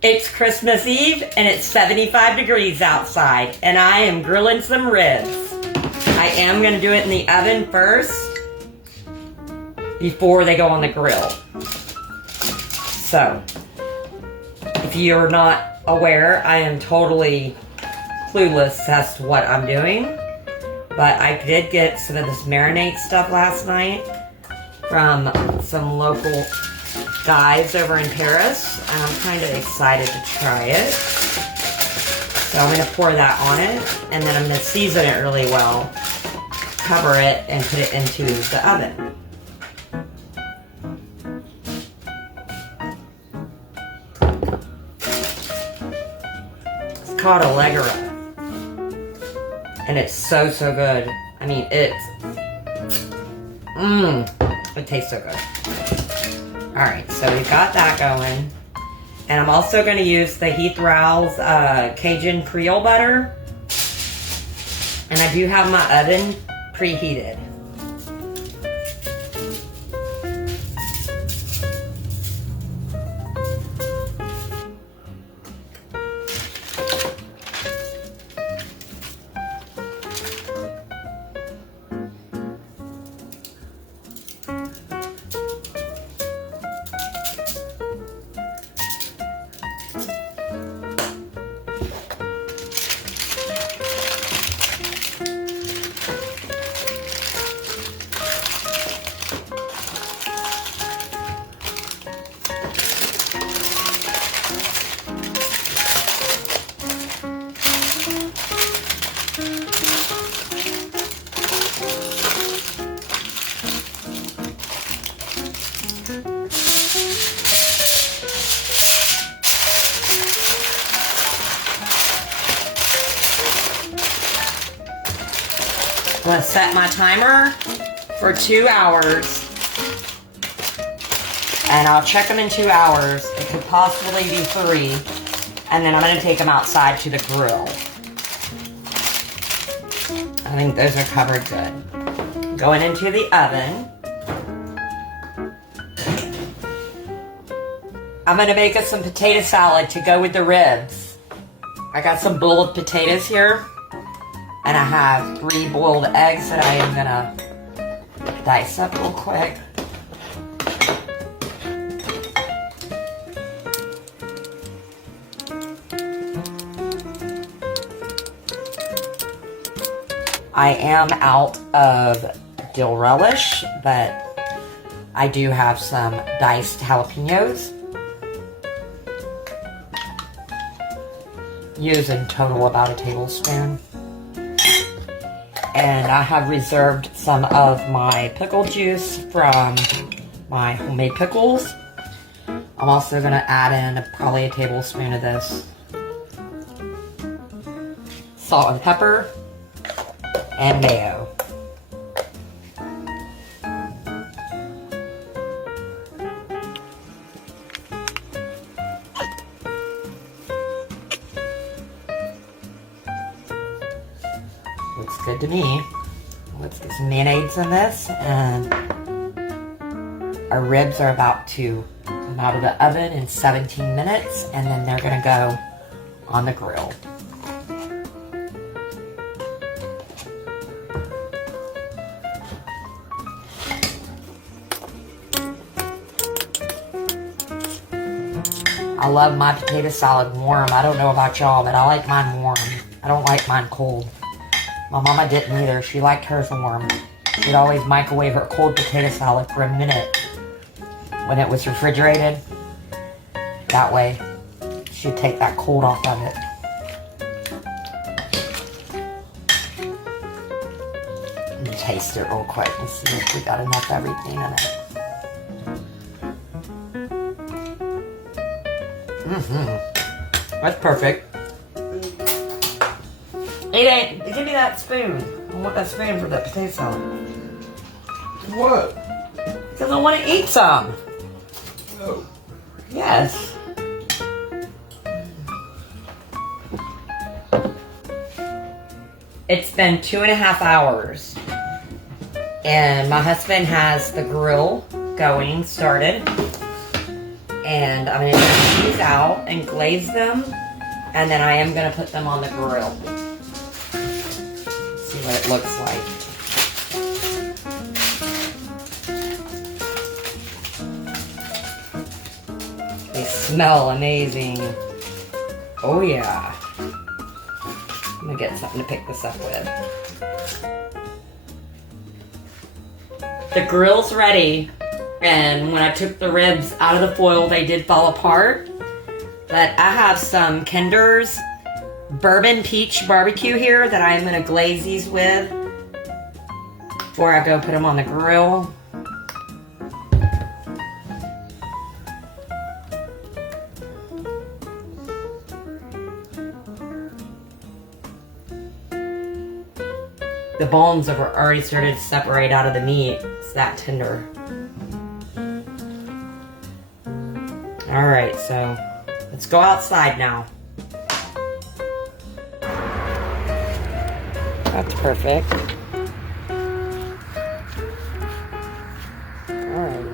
It's Christmas Eve and it's 75 degrees outside and I am grilling some ribs. I am going to do it in the oven first before they go on the grill. So, if you're not aware, I am totally clueless as to what I'm doing. But I did get some of this marinade stuff last night from some local guys over in Paris, and I'm kind of excited to try it. So I'm going to pour that on it, and then I'm going to season it really well, cover it, and put it into the oven. It's called Allegra, and it's so good. I mean, it tastes so good. Alright, so we've got that going. And I'm also going to use the Heath Rowell's Cajun Creole butter. And I do have my oven preheated. I'm going to set my timer for 2 hours, and I'll check them in 2 hours. It could possibly be 3, and then I'm going to take them outside to the grill. I think those are covered good. Going into the oven. I'm going to make us some potato salad to go with the ribs. I got some boiled potatoes here. And I have 3 boiled eggs that I am gonna dice up real quick. I am out of dill relish, but I do have some diced jalapenos. Using total about a tablespoon. And I have reserved some of my pickle juice from my homemade pickles. I'm also going to add in probably a tablespoon of this salt and pepper and mayo. Looks good to me. Let's get some mayonnaise in this, and our ribs are about to come out of the oven in 17 minutes, and then they're going to go on the grill. I love my potato salad warm. I don't know about y'all, but I like mine warm. I don't like mine cold. My mama didn't either. She liked hers warm. She'd always microwave her cold potato salad for a minute when it was refrigerated. That way, she'd take that cold off of it. Let me taste it real quick and see if we got enough everything in it. That's perfect. Aiden, give me that spoon. I want that spoon for that potato salad. What? Because I want to eat some. No. Yes. It's been 2.5 hours. And my husband has the grill going, started. And I'm gonna take these out and glaze them. And then I am gonna put them on the grill. See what it looks like. They smell amazing. Oh yeah. I'm gonna get something to pick this up with. The grill's ready, and when I took the ribs out of the foil, they did fall apart. But I have some Kinder's Bourbon Peach Barbecue here that I'm gonna glaze these with before I go put them on the grill. The bones have already started to separate out of the meat. It's that tender. Alright, so let's go outside now. That's perfect. Alright.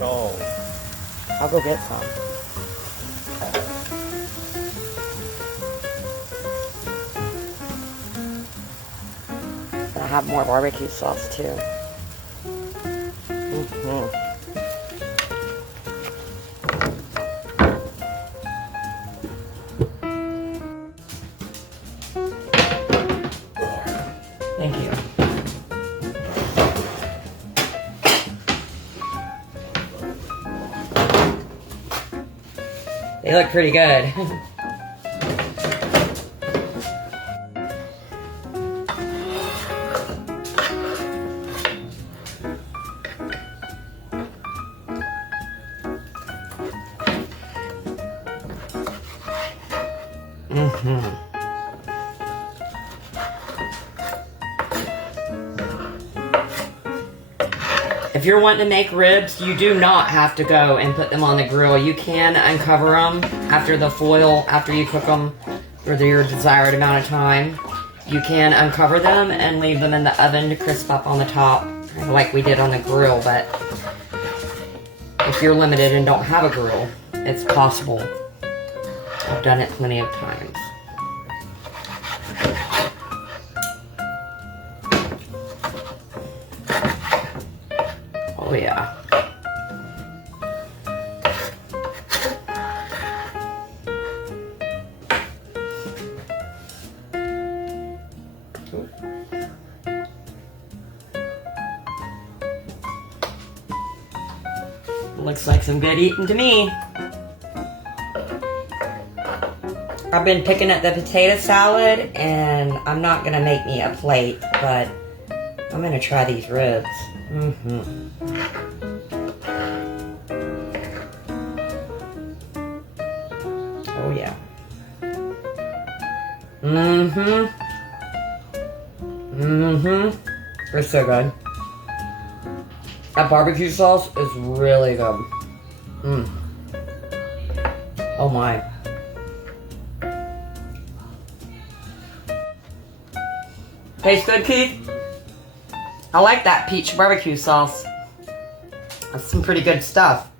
Oh. I'll go get some. I have more barbecue sauce too. Thank you. They look pretty good. If you're wanting to make ribs, you do not have to go and put them on the grill. You can uncover them after the foil, after you cook them for your desired amount of time. You can uncover them and leave them in the oven to crisp up on the top, like we did on the grill. But if you're limited and don't have a grill, it's possible. I've done it plenty of times. Oh yeah. Looks like some good eating to me. I've been picking at the potato salad, and I'm not gonna make me a plate, but I'm gonna try these ribs. Oh yeah. It's so good. That barbecue sauce is really good. Oh my. Tastes good, Keith? I like that peach barbecue sauce. That's some pretty good stuff.